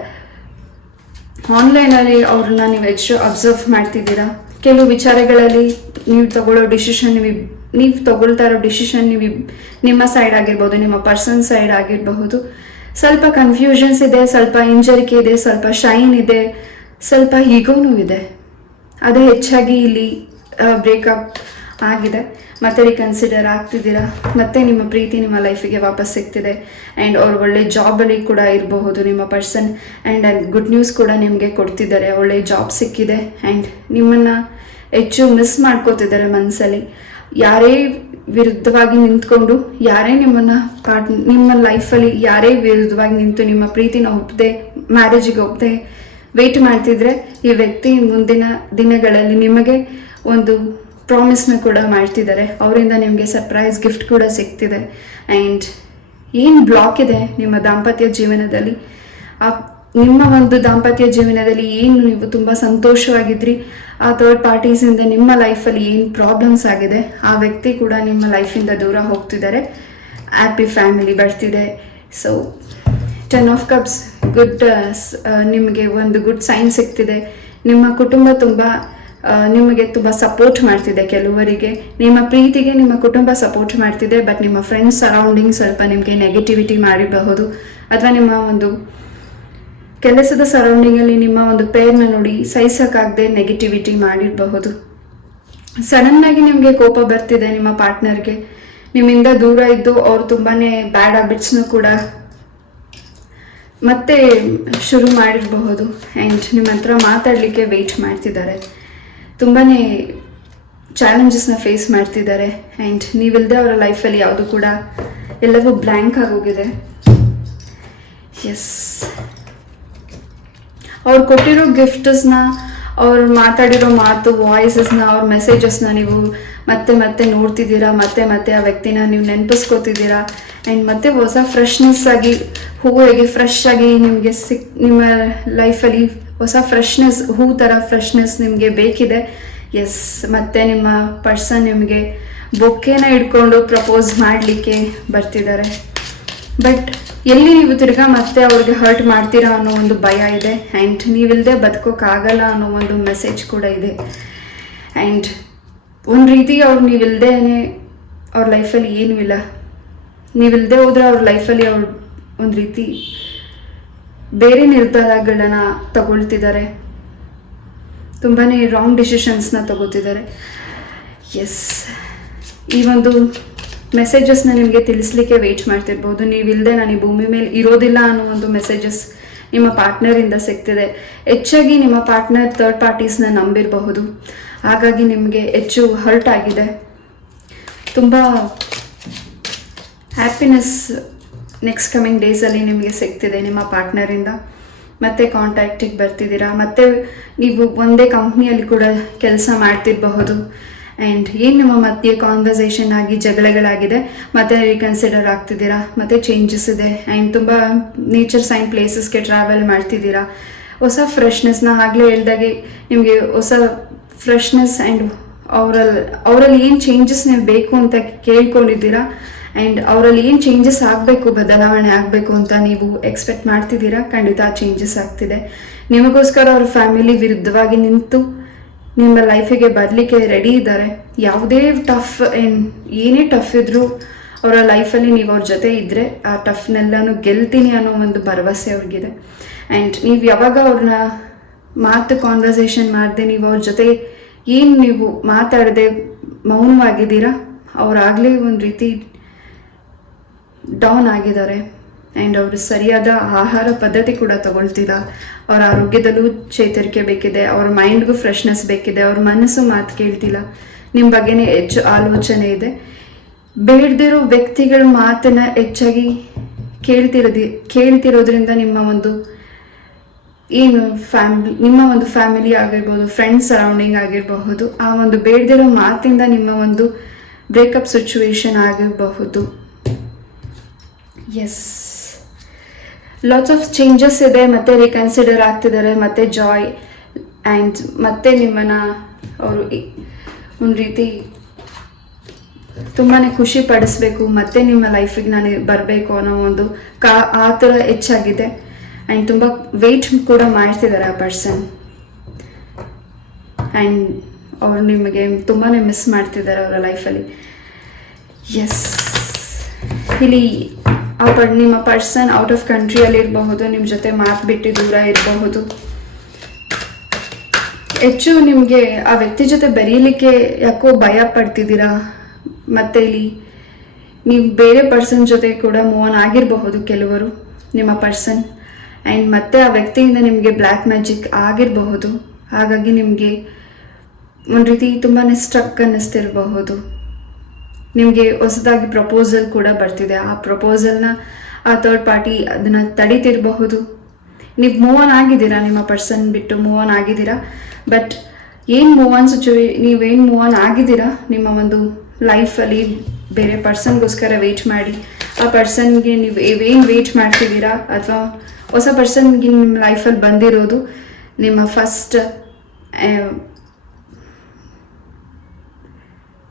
ಆನ್ಲೈನಲ್ಲಿ ಅವ್ರನ್ನ ನೀವು ಹೆಚ್ಚು ಅಬ್ಸರ್ವ್ ಮಾಡ್ತಿದ್ದೀರಾ? ಕೆಲವು ವಿಚಾರಗಳಲ್ಲಿ ನೀವು ತಗೊಳ್ಳೋ ಡಿಸಿಷನ್ ನೀವು ನೀವು ತಗೊಳ್ತಾ ಇರೋ ಡಿಸಿಷನ್ ನೀವು, ನಿಮ್ಮ ಸೈಡ್ ಆಗಿರ್ಬೋದು, ನಿಮ್ಮ ಪರ್ಸನ್ ಸೈಡ್ ಆಗಿರಬಹುದು. ಸ್ವಲ್ಪ ಕನ್ಫ್ಯೂಷನ್ಸ್ ಇದೆ, ಸ್ವಲ್ಪ ಹಿಂಜರಿಕೆ ಇದೆ, ಸ್ವಲ್ಪ ಶೈನ್ ಇದೆ, ಸ್ವಲ್ಪ ಈಗೋನೂ ಇದೆ ಅದೇ ಹೆಚ್ಚಾಗಿ ಇಲ್ಲಿ ಬ್ರೇಕಪ್ ಆಗಿದೆ. ಮತ್ತೆ ರೀಕನ್ಸಿಡರ್ ಆಗ್ತಿದ್ದೀರಾ? ಮತ್ತೆ ನಿಮ್ಮ ಪ್ರೀತಿ ನಿಮ್ಮ ಲೈಫಿಗೆ ವಾಪಸ್ ಸಿಗ್ತಿದೆ. ಆ್ಯಂಡ್ ಅವ್ರು ಒಳ್ಳೆ ಜಾಬಲ್ಲಿ ಕೂಡ ಇರಬಹುದು, ನಿಮ್ಮ ಪರ್ಸನ್ ಆ್ಯಂಡ್ ಗುಡ್ ನ್ಯೂಸ್ ಕೂಡ ನಿಮಗೆ ಕೊಡ್ತಿದ್ದಾರೆ. ಒಳ್ಳೆ ಜಾಬ್ ಸಿಕ್ಕಿದೆ. ಆ್ಯಂಡ್ ನಿಮ್ಮನ್ನು ಹೆಚ್ಚು ಮಿಸ್ ಮಾಡ್ಕೋತಿದ್ದಾರೆ ಮನಸ್ಸಲ್ಲಿ ಯಾರೇ ವಿರುದ್ಧವಾಗಿ ನಿಂತ್ಕೊಂಡು, ಯಾರೇ ನಿಮ್ಮನ್ನು ಪಾರ್ಟ್ ನಿಮ್ಮ ಲೈಫಲ್ಲಿ ಯಾರೇ ವಿರುದ್ಧವಾಗಿ ನಿಂತು ನಿಮ್ಮ ಪ್ರೀತಿನ ಒಪ್ಪದೆ ಮ್ಯಾರೇಜಿಗೆ ಒಪ್ಪದೆ ವೆಯ್ಟ್ ಮಾಡ್ತಿದ್ರೆ ಈ ವ್ಯಕ್ತಿ ಮುಂದಿನ ದಿನಗಳಲ್ಲಿ ನಿಮಗೆ ಒಂದು ಪ್ರಾಮಿಸ್ನ ಕೂಡ ಮಾಡ್ತಿದ್ದಾರೆ. ಅವರಿಂದ ನಿಮಗೆ ಸರ್ಪ್ರೈಸ್ ಗಿಫ್ಟ್ ಕೂಡ ಸಿಗ್ತಿದೆ. ಆ್ಯಂಡ್ ಏನು ಬ್ಲಾಕ್ ಇದೆ ನಿಮ್ಮ ದಾಂಪತ್ಯ ಜೀವನದಲ್ಲಿ? ಆ, ನಿಮ್ಮ ಒಂದು ದಾಂಪತ್ಯ ಜೀವನದಲ್ಲಿ ಏನು ನೀವು ತುಂಬ ಸಂತೋಷವಾಗಿದ್ರಿ? ಆ ಥರ್ಡ್ ಪಾರ್ಟೀಸಿಂದ ನಿಮ್ಮ ಲೈಫಲ್ಲಿ ಏನು ಪ್ರಾಬ್ಲಮ್ಸ್ ಆಗಿದೆ? ಆ ವ್ಯಕ್ತಿ ಕೂಡ ನಿಮ್ಮ ಲೈಫಿಂದ ದೂರ ಹೋಗ್ತಿದ್ದಾರೆ. ಹ್ಯಾಪಿ ಫ್ಯಾಮಿಲಿ ಬರ್ತಿದೆ. So ten of cups good ನಿಮಗೆ ಒಂದು ಗುಡ್ ಸೈನ್ ಸಿಗ್ತಿದೆ. ನಿಮ್ಮ ಕುಟುಂಬ ತುಂಬ ನಿಮಗೆ ತುಂಬ ಸಪೋರ್ಟ್ ಮಾಡ್ತಿದೆ ಕೆಲವರಿಗೆ. ನಿಮ್ಮ ಪ್ರೀತಿಗೆ ನಿಮ್ಮ ಕುಟುಂಬ ಸಪೋರ್ಟ್ ಮಾಡ್ತಿದೆ ಬಟ್ ನಿಮ್ಮ ಫ್ರೆಂಡ್ಸ್ ಸರೌಂಡಿಂಗ್ ಸ್ವಲ್ಪ ನಿಮಗೆ ನೆಗೆಟಿವಿಟಿ ಮಾಡಿರಬಹುದು. ಅಥವಾ ನಿಮ್ಮ ಒಂದು ಕೆಲಸದ ಸರೌಂಡಿಂಗಲ್ಲಿ ನಿಮ್ಮ ಒಂದು ಪೇರ್ನ ನೋಡಿ ಸಹಿಸೋಕ್ಕಾಗದೆ ನೆಗೆಟಿವಿಟಿ ಮಾಡಿರಬಹುದು. ಸಡನ್ನಾಗಿ ನಿಮಗೆ ಕೋಪ ಬರ್ತಿದೆ ನಿಮ್ಮ ಪಾರ್ಟ್ನರ್ಗೆ ನಿಮ್ಮಿಂದ ದೂರ ಇದ್ದು ಅವ್ರು ತುಂಬಾ ಬ್ಯಾಡ್ ಹ್ಯಾಬಿಟ್ಸ್ನೂ ಕೂಡ ಮತ್ತೆ ಶುರು ಮಾಡಿರಬಹುದು. ಆ್ಯಂಡ್ ನಿಮ್ಮ ಹತ್ರ ಮಾತಾಡಲಿಕ್ಕೆ ವೆಯ್ಟ್ ಮಾಡ್ತಿದ್ದಾರೆ. ತುಂಬಾ ಚಾಲೆಂಜಸ್ನ ಫೇಸ್ ಮಾಡ್ತಿದ್ದಾರೆ. ಆ್ಯಂಡ್ ನೀವಿಲ್ಲದೆ ಅವರ ಲೈಫಲ್ಲಿ ಯಾವುದು ಕೂಡ ಎಲ್ಲವೂ ಬ್ಲ್ಯಾಂಕ್ ಆಗೋಗಿದೆ ಎಸ್ ಅವ್ರು ಕೊಟ್ಟಿರೋ ಗಿಫ್ಟಸ್ನ ಅವ್ರು ಮಾತಾಡಿರೋ ಮಾತು ವಾಯ್ಸಸ್ನ ಅವ್ರ ಮೆಸೇಜಸ್ನ ನೀವು ಮತ್ತೆ ಮತ್ತೆ ನೋಡ್ತಿದ್ದೀರಾ, ಮತ್ತೆ ಮತ್ತೆ ಆ ವ್ಯಕ್ತಿನ ನೀವು ನೆನಪಿಸ್ಕೋತಿದ್ದೀರಾ. ಆ್ಯಂಡ್ ಮತ್ತೆ ಹೊಸ ಫ್ರೆಶ್ನೆಸ್ ಆಗಿ ಹೂವು ಹೇಗೆ ಫ್ರೆಶ್ ಆಗಿ ನಿಮಗೆ ಸಿಕ್, ನಿಮ್ಮ ಲೈಫಲ್ಲಿ ಹೊಸ ಫ್ರೆಶ್ನೆಸ್ ಹೂ ಥರ ಫ್ರೆಶ್ನೆಸ್ ನಿಮಗೆ ಬೇಕಿದೆ. ಎಸ್ ಮತ್ತೆ ನಿಮ್ಮ ಪರ್ಸನ್ ನಿಮಗೆ ಬೊಕ್ಕೆನ ಇಟ್ಕೊಂಡು ಪ್ರಪೋಸ್ ಮಾಡಲಿಕ್ಕೆ ಬರ್ತಿದ್ದಾರೆ. ಬಟ್ ಎಲ್ಲಿ ನೀವು ತಿರ್ಗಾ ಮತ್ತೆ ಅವ್ರಿಗೆ ಹರ್ಟ್ ಮಾಡ್ತೀರಾ ಅನ್ನೋ ಒಂದು ಭಯ ಇದೆ. ಆ್ಯಂಡ್ ನೀವಿಲ್ಲದೆ ಬದುಕೋಕ್ಕಾಗಲ್ಲ ಅನ್ನೋ ಒಂದು ಮೆಸೇಜ್ ಕೂಡ ಇದೆ. ಆ್ಯಂಡ್ ಒಂದು ರೀತಿ ಅವ್ರು ನೀವಿಲ್ಲದೇ ಅವ್ರ ಲೈಫಲ್ಲಿ ಏನೂ ಇಲ್ಲ. ನೀವಿಲ್ಲದೆ ಹೋದ್ರೆ ಅವ್ರ ಲೈಫಲ್ಲಿ ಅವ್ರು ಒಂದು ರೀತಿ ಬೇರೆ ನಿರ್ಧಾರಗಳನ್ನ ತಗೊಳ್ತಿದ್ದಾರೆ. ತುಂಬಾ ರಾಂಗ್ ಡಿಸಿಷನ್ಸ್ನ ತಗೋತಿದ್ದಾರೆ. ಎಸ್ ಈ ಒಂದು ಮೆಸೇಜಸ್ನ ನಿಮಗೆ ತಿಳಿಸ್ಲಿಕ್ಕೆ ವೆಯ್ಟ್ ಮಾಡ್ತಿರ್ಬೋದು. ನೀವಿಲ್ಲದೆ ನಾನು ಈ ಭೂಮಿ ಮೇಲೆ ಇರೋದಿಲ್ಲ ಅನ್ನೋ ಒಂದು ಮೆಸೇಜಸ್ ನಿಮ್ಮ ಪಾರ್ಟ್ನರಿಂದ ಸಿಗ್ತಿದೆ. ಹೆಚ್ಚಾಗಿ ನಿಮ್ಮ ಪಾರ್ಟ್ನರ್ ಥರ್ಡ್ ಪಾರ್ಟೀಸ್ನ ನಂಬಿರಬಹುದು. ಹಾಗಾಗಿ ನಿಮಗೆ ಹೆಚ್ಚು ಹರ್ಟ್ ಆಗಿದೆ. ತುಂಬ ಹ್ಯಾಪಿನೆಸ್ ನೆಕ್ಸ್ಟ್ ಕಮಿಂಗ್ ಡೇಸಲ್ಲಿ ನಿಮಗೆ ಸಿಗ್ತಿದೆ ನಿಮ್ಮ ಪಾರ್ಟ್ನರಿಂದ ಮತ್ತೆ ಕಾಂಟ್ಯಾಕ್ಟಿಗೆ ಬರ್ತಿದ್ದೀರಾ. ಮತ್ತೆ ನೀವು ಒಂದೇ ಕಂಪ್ನಿಯಲ್ಲಿ ಕೂಡ ಕೆಲಸ ಮಾಡ್ತಿರಬಹುದು. ಆ್ಯಂಡ್ ಏನು ನಿಮ್ಮ ಮಧ್ಯೆ ಕಾನ್ವರ್ಸೇಷನ್ ಆಗಿ ಜಗಳಗಳಾಗಿದೆ. ಮತ್ತೆ ರೀಕನ್ಸಿಡರ್ ಆಗ್ತಿದ್ದೀರಾ. ಮತ್ತೆ ಚೇಂಜಸ್ ಇದೆ. ಆ್ಯಂಡ್ ತುಂಬ ನೇಚರ್ ಸೈನ್ ಪ್ಲೇಸಸ್ಗೆ ಟ್ರಾವೆಲ್ ಮಾಡ್ತಿದ್ದೀರಾ. ಹೊಸ ಫ್ರೆಶ್ನೆಸ್ನ ಆಗಲೇ ಹೇಳ್ದಾಗೆ ನಿಮಗೆ ಹೊಸ ಫ್ರೆಶ್ನೆಸ್ ಆ್ಯಂಡ್ ಅವರಲ್ಲಿ ಅವರಲ್ಲಿ ಏನು ಚೇಂಜಸ್ ನೀವು ಬೇಕು ಅಂತ ಕೇಳ್ಕೊಂಡಿದ್ದೀರಾ. ಆ್ಯಂಡ್ ಅವರಲ್ಲಿ ಏನು ಚೇಂಜಸ್ ಆಗಬೇಕು, ಬದಲಾವಣೆ ಆಗಬೇಕು ಅಂತ ನೀವು ಎಕ್ಸ್ಪೆಕ್ಟ್ ಮಾಡ್ತಿದ್ದೀರಾ? ಖಂಡಿತ ಚೇಂಜಸ್ ಆಗ್ತಿದೆ. ನಿಮಗೋಸ್ಕರ ಅವ್ರ ಫ್ಯಾಮಿಲಿ ವಿರುದ್ಧವಾಗಿ ನಿಂತು ನಿಮ್ಮ ಲೈಫಿಗೆ ಬರಲಿಕ್ಕೆ ರೆಡಿ ಇದ್ದಾರೆ. ಯಾವುದೇ ಟಫ್ ಏನು ಏನೇ ಟಫ್ ಇದ್ದರೂ ಅವರ ಲೈಫಲ್ಲಿ ನೀವು ಅವ್ರ ಜೊತೆ ಇದ್ದರೆ ಆ ಟಫ್ನೆಲ್ಲನೂ ಗೆಲ್ತೀನಿ ಅನ್ನೋ ಒಂದು ಭರವಸೆ ಅವ್ರಿಗಿದೆ. ಆ್ಯಂಡ್ ನೀವು ಯಾವಾಗ ಅವ್ರನ್ನ ಮಾತು ಕಾನ್ವರ್ಸೇಷನ್ ಮಾಡಿದೆ, ನೀವು ಅವ್ರ ಜೊತೆ ಏನು ನೀವು ಮಾತಾಡದೆ ಮೌನವಾಗಿದ್ದೀರಾ, ಅವರಾಗಲೇ ಒಂದು ರೀತಿ ಡೌನ್ ಆಗಿದ್ದಾರೆ. ಆ್ಯಂಡ್ ಅವರು ಸರಿಯಾದ ಆಹಾರ ಪದ್ಧತಿ ಕೂಡ ತಗೊಳ್ತಿಲ್ಲ. ಅವರ ಆರೋಗ್ಯದಲ್ಲೂ ಚೇತರಿಕೆ ಬೇಕಿದೆ, ಅವ್ರ ಮೈಂಡ್ಗೂ ಫ್ರೆಶ್ನೆಸ್ ಬೇಕಿದೆ, ಅವ್ರ ಮನಸ್ಸು ಮಾತು ಕೇಳ್ತಿಲ್ಲ. ನಿಮ್ಮ ಬಗ್ಗೆನೇ ಹೆಚ್ಚು ಆಲೋಚನೆ ಇದೆ. ಬೇಡದಿರೋ ವ್ಯಕ್ತಿಗಳ ಮಾತನ್ನ ಹೆಚ್ಚಾಗಿ ಕೇಳ್ತಿರೋದಿ, ಕೇಳ್ತಿರೋದ್ರಿಂದ ನಿಮ್ಮ ಒಂದು ಏನು ಫ್ಯಾಮಿಲಿ, ನಿಮ್ಮ ಒಂದು ಫ್ಯಾಮಿಲಿ ಆಗಿರ್ಬೋದು, ಫ್ರೆಂಡ್ಸ್ ಸರೌಂಡಿಂಗ್ ಆಗಿರಬಹುದು, ಆ ಒಂದು ಬೇಡದಿರೋ ಮಾತಿಂದ ನಿಮ್ಮ ಒಂದು ಬ್ರೇಕಪ್ ಸಿಚುವೇಶನ್ ಆಗಿರಬಹುದು. ಎಸ್ ಲಾಟ್ಸ್ ಆಫ್ ಚೇಂಜಸ್ ಇದೆ, ಮತ್ತೆ ರೀಕನ್ಸಿಡರ್ ಆಗ್ತಿದ್ದಾರೆ, ಮತ್ತೆ ಜಾಯ್ ಆ್ಯಂಡ್ ಮತ್ತೆ ನಿಮ್ಮನ್ನು ಅವರು ಒಂದು ರೀತಿ ತುಂಬಾ ಖುಷಿ ಪಡಿಸ್ಬೇಕು, ಮತ್ತೆ ನಿಮ್ಮ ಲೈಫಿಗೆ ನಾನು ಬರಬೇಕು ಅನ್ನೋ ಒಂದು ಕಾ, ಆ ಥರ ಹೆಚ್ಚಾಗಿದೆ. ಆ್ಯಂಡ್ ತುಂಬ ವೆಯ್ಟ್ ಕೂಡ ಮಾಡ್ತಿದ್ದಾರೆ ಆ ಪರ್ಸನ್ ಆ್ಯಂಡ್ ಅವರು ನಿಮಗೆ ತುಂಬಾ ಮಿಸ್ ಮಾಡ್ತಿದ್ದಾರೆ ಅವರ ಲೈಫಲ್ಲಿ ಎಸ್ ಇಲ್ಲಿ ಆ ಪ ನಿಮ್ಮ ಪರ್ಸನ್ ಔಟ್ ಆಫ್ ಕಂಟ್ರಿಯಲ್ಲಿ ಇರಬಹುದು ನಿಮ್ಮ ಜೊತೆ ಮಾತು ಬಿಟ್ಟು ದೂರ ಇರಬಹುದು. ಹೆಚ್ಚು ನಿಮಗೆ ಆ ವ್ಯಕ್ತಿ ಜೊತೆ ಬೆರೀಲಿಕ್ಕೆ ಯಾಕೋ ಭಯ ಪಡ್ತಿದ್ದೀರಾ? ಮತ್ತೆ ಇಲ್ಲಿ ನೀವು ಬೇರೆ ಪರ್ಸನ್ ಜೊತೆ ಕೂಡ ಮೂವ್ ಆನ್ ಆಗಿರಬಹುದು ಕೆಲವರು, ನಿಮ್ಮ ಪರ್ಸನ್ ಆ್ಯಂಡ್ ಮತ್ತೆ ಆ ವ್ಯಕ್ತಿಯಿಂದ ನಿಮಗೆ ಬ್ಲ್ಯಾಕ್ ಮ್ಯಾಜಿಕ್ ಆಗಿರಬಹುದು. ಹಾಗಾಗಿ ನಿಮಗೆ ಒಂದು ರೀತಿ ತುಂಬಾ ಸ್ಟ್ರಕ್ ಅನ್ನಿಸ್ತಿರಬಹುದು. ನಿಮಗೆ ಹೊಸದಾಗಿ ಪ್ರಪೋಸಲ್ ಕೂಡ ಬರ್ತಿದೆ. ಆ ಪ್ರಪೋಸಲ್ನ ಆ ಥರ್ಡ್ ಪಾರ್ಟಿ ಅದನ್ನು ತಡಿತಿರಬಹುದು. ನೀವು ಮೂವ್ ಆನ್ ಆಗಿದ್ದೀರಾ ನಿಮ್ಮ ಪರ್ಸನ್ ಬಿಟ್ಟು ಮೂವ್ ಆನ್ ಆಗಿದ್ದೀರಾ? ಬಟ್ ಏನು ಮೂವ್ ಆನ್ ಸಿಚುವೇ ನೀವೇನು ಮೂವ್ ಆನ್ ಆಗಿದ್ದೀರಾ? ನಿಮ್ಮ ಒಂದು ಲೈಫಲ್ಲಿ ಬೇರೆ ಪರ್ಸನ್ಗೋಸ್ಕರ ವೆಯ್ಟ್ ಮಾಡಿ. ಆ ಪರ್ಸನ್ಗೆ ನೀವು ಏನು ವೆಯ್ಟ್ ಮಾಡ್ತಿದ್ದೀರಾ? ಅಥವಾ ಹೊಸ ಪರ್ಸನ್ಗೆ ನಿಮ್ಮ ಲೈಫಲ್ಲಿ ಬಂದಿರೋದು ನಿಮ್ಮ ಫಸ್ಟ್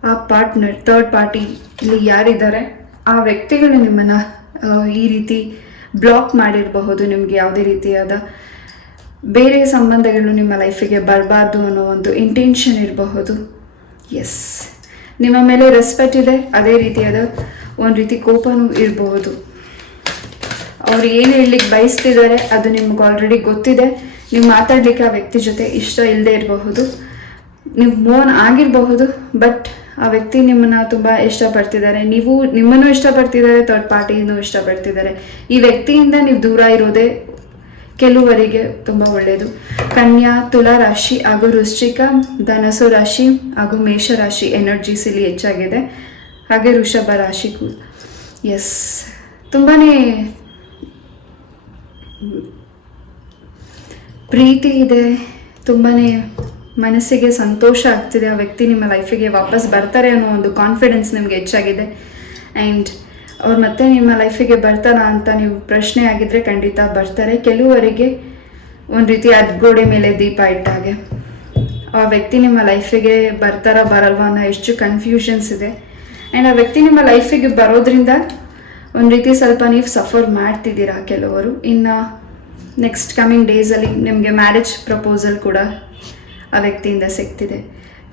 ಆ ಪಾರ್ಟ್ನರ್ ಥರ್ಡ್ ಪಾರ್ಟಿ ಇಲ್ಲಿ ಯಾರಿದ್ದಾರೆ, ಆ ವ್ಯಕ್ತಿಗಳು ನಿಮ್ಮನ್ನು ಈ ರೀತಿ ಬ್ಲಾಕ್ ಮಾಡಿರಬಹುದು, ನಿಮಗೆ ಯಾವುದೇ ರೀತಿಯಾದ ಬೇರೆ ಸಂಬಂಧಗಳು ನಿಮ್ಮ ಲೈಫಿಗೆ ಬರಬಾರ್ದು ಅನ್ನೋ ಒಂದು ಇಂಟೆನ್ಷನ್ ಇರಬಹುದು. ಎಸ್ ನಿಮ್ಮ ಮೇಲೆ ರೆಸ್ಪೆಕ್ಟ್ ಇದೆ, ಅದೇ ರೀತಿಯಾದ ಒಂದು ರೀತಿ ಕೋಪನೂ ಇರಬಹುದು. ಅವ್ರು ಏನು ಹೇಳಲಿಕ್ಕೆ ಬಯಸ್ತಿದ್ದಾರೆ, ಅದು ನಿಮ್ಗೆ ಆಲ್ರೆಡಿ ಗೊತ್ತಿದೆ. ನೀವು ಮಾತಾಡಲಿಕ್ಕೆ ಆ ವ್ಯಕ್ತಿ ಜೊತೆ ಇಷ್ಟ ಇಲ್ಲದೆ ಇರಬಹುದು. ನೀವು ಮೋನ್ ಆಗಿರಬಹುದು ಬಟ್ ಆ ವ್ಯಕ್ತಿ ನಿಮ್ಮನ್ನ ತುಂಬ ಇಷ್ಟಪಡ್ತಿದ್ದಾರೆ. ನೀವು ನಿಮ್ಮನ್ನು ಇಷ್ಟಪಡ್ತಿದ್ದಾರೆ ಥರ್ಡ್ ಪಾರ್ಟಿನೂ ಇಷ್ಟಪಡ್ತಿದ್ದಾರೆ. ಈ ವ್ಯಕ್ತಿಯಿಂದ ನೀವು ದೂರ ಇರೋದೇ ಕೆಲವರಿಗೆ ತುಂಬ ಒಳ್ಳೆಯದು ಕನ್ಯಾ, ತುಲಾ ರಾಶಿ, ಹಾಗೂ ವೃಶ್ಚಿಕ ಧನಸು ರಾಶಿ, ಹಾಗೂ ಮೇಷ ರಾಶಿ ಎನರ್ಜೀಸ್ ಇಲ್ಲಿ ಹೆಚ್ಚಾಗಿದೆ. ಹಾಗೆ ವೃಷಭ ರಾಶಿ ಕೂಡ ಎಸ್ ತುಂಬಾ ಪ್ರೀತಿ ಇದೆ. ತುಂಬಾ ಮನಸ್ಸಿಗೆ ಸಂತೋಷ ಆಗ್ತಿದೆ ಆ ವ್ಯಕ್ತಿ ನಿಮ್ಮ ಲೈಫಿಗೆ ವಾಪಸ್ ಬರ್ತಾರೆ ಅನ್ನೋ ಒಂದು ಕಾನ್ಫಿಡೆನ್ಸ್ ನಿಮಗೆ ಹೆಚ್ಚಾಗಿದೆ. ಆ್ಯಂಡ್ ಅವ್ರು ಮತ್ತೆ ನಿಮ್ಮ ಲೈಫಿಗೆ ಬರ್ತಾರಾ ಅಂತ ನೀವು ಪ್ರಶ್ನೆ ಆಗಿದ್ರೆ ಖಂಡಿತ ಬರ್ತಾರೆ. ಕೆಲವರಿಗೆ ಒಂದು ರೀತಿ ಅದ್ಗೋಡೆ ಮೇಲೆ ದೀಪ ಇಟ್ಟಾಗೆ ಆ ವ್ಯಕ್ತಿ ನಿಮ್ಮ ಲೈಫಿಗೆ ಬರ್ತಾರಾ ಬರಲ್ವಾ ಅನ್ನೋ ಎಷ್ಟು ಕನ್ಫ್ಯೂಷನ್ಸ್ ಇದೆ. ಆ್ಯಂಡ್ ಆ ವ್ಯಕ್ತಿ ನಿಮ್ಮ ಲೈಫಿಗೆ ಬರೋದ್ರಿಂದ ಒಂದು ರೀತಿ ಸ್ವಲ್ಪ ನೀವು ಸಫರ್ ಮಾಡ್ತಿದ್ದೀರಾ ಕೆಲವರು. ಇನ್ನು ನೆಕ್ಸ್ಟ್ ಕಮಿಂಗ್ ಡೇಸಲ್ಲಿ ನಿಮಗೆ ಮ್ಯಾರೇಜ್ ಪ್ರಪೋಸಲ್ ಕೂಡ ಆ ವ್ಯಕ್ತಿಯಿಂದ ಸಿಗ್ತಿದೆ.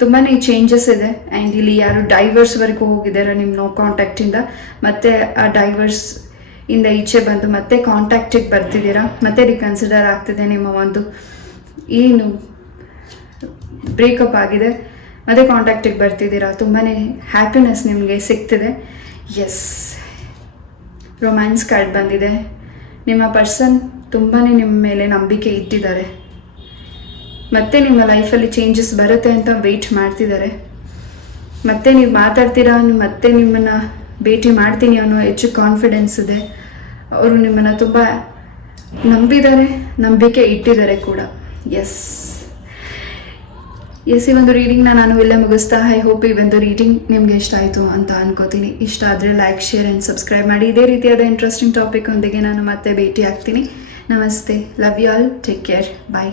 ತುಂಬಾ ಚೇಂಜಸ್ ಇದೆ ಆ್ಯಂಡ್ ಇಲ್ಲಿ ಯಾರು ಡೈವರ್ಸ್ವರೆಗೂ ಹೋಗಿದ್ದಾರೆ ನಿಮ್ಮ ನೋ ಕಾಂಟ್ಯಾಕ್ಟಿಂದ ಮತ್ತೆ ಆ ಡೈವರ್ಸ್ ಇಂದ ಈಚೆ ಬಂದು ಮತ್ತೆ ಕಾಂಟ್ಯಾಕ್ಟಿಗೆ ಬರ್ತಿದ್ದೀರಾ, ಮತ್ತೆ ರಿಕನ್ಸಿಡರ್ ಆಗ್ತಿದೆ ನಿಮ್ಮ ಒಂದು ಏನು ಬ್ರೇಕಪ್ ಆಗಿದೆ, ಮತ್ತೆ ಕಾಂಟ್ಯಾಕ್ಟಿಗೆ ಬರ್ತಿದ್ದೀರಾ ತುಂಬಾ ಹ್ಯಾಪಿನೆಸ್ ನಿಮಗೆ ಸಿಗ್ತಿದೆ. ಎಸ್ ರೊಮ್ಯಾನ್ಸ್ ಕಾರ್ಡ್ ಬಂದಿದೆ. ನಿಮ್ಮ ಪರ್ಸನ್ ತುಂಬಾ ನಿಮ್ಮ ಮೇಲೆ ನಂಬಿಕೆ ಇಟ್ಟಿದ್ದಾರೆ. ಮತ್ತೆ ನಿಮ್ಮ ಲೈಫಲ್ಲಿ ಚೇಂಜಸ್ ಬರುತ್ತೆ ಅಂತ ವೆಯ್ಟ್ ಮಾಡ್ತಿದ್ದಾರೆ. ಮತ್ತೆ ನೀವು ಮಾತಾಡ್ತೀರಾ ಮತ್ತೆ ನಿಮ್ಮನ್ನು ಭೇಟಿ ಮಾಡ್ತೀನಿ ಅನ್ನೋ ಹೆಚ್ಚು ಕಾನ್ಫಿಡೆನ್ಸ್ ಇದೆ. ಅವರು ನಿಮ್ಮನ್ನು ತುಂಬ ನಂಬಿದ್ದಾರೆ, ನಂಬಿಕೆ ಇಟ್ಟಿದ್ದಾರೆ ಕೂಡ. ಎಸ್ ಎಸ್ ಈ ಒಂದು ರೀಡಿಂಗ್ನ ನಾನು ಇಲ್ಲೇ ಮುಗಿಸ್ತಾ ಐ ಹೋಪ್ ಈ ಒಂದು ರೀಡಿಂಗ್ ನಿಮಗೆ ಇಷ್ಟ ಆಯಿತು ಅಂತ ಅನ್ಕೋತೀನಿ. ಇಷ್ಟ ಆದರೆ ಲೈಕ್ ಶೇರ್ ಆ್ಯಂಡ್ ಸಬ್ಸ್ಕ್ರೈಬ್ ಮಾಡಿ. ಇದೇ ರೀತಿಯಾದ ಇಂಟ್ರೆಸ್ಟಿಂಗ್ ಟಾಪಿಕ್ ಒಂದಿಗೆ ನಾನು ಮತ್ತೆ ಭೇಟಿ ಆಗ್ತೀನಿ ನಮಸ್ತೆ. Love you all take care bye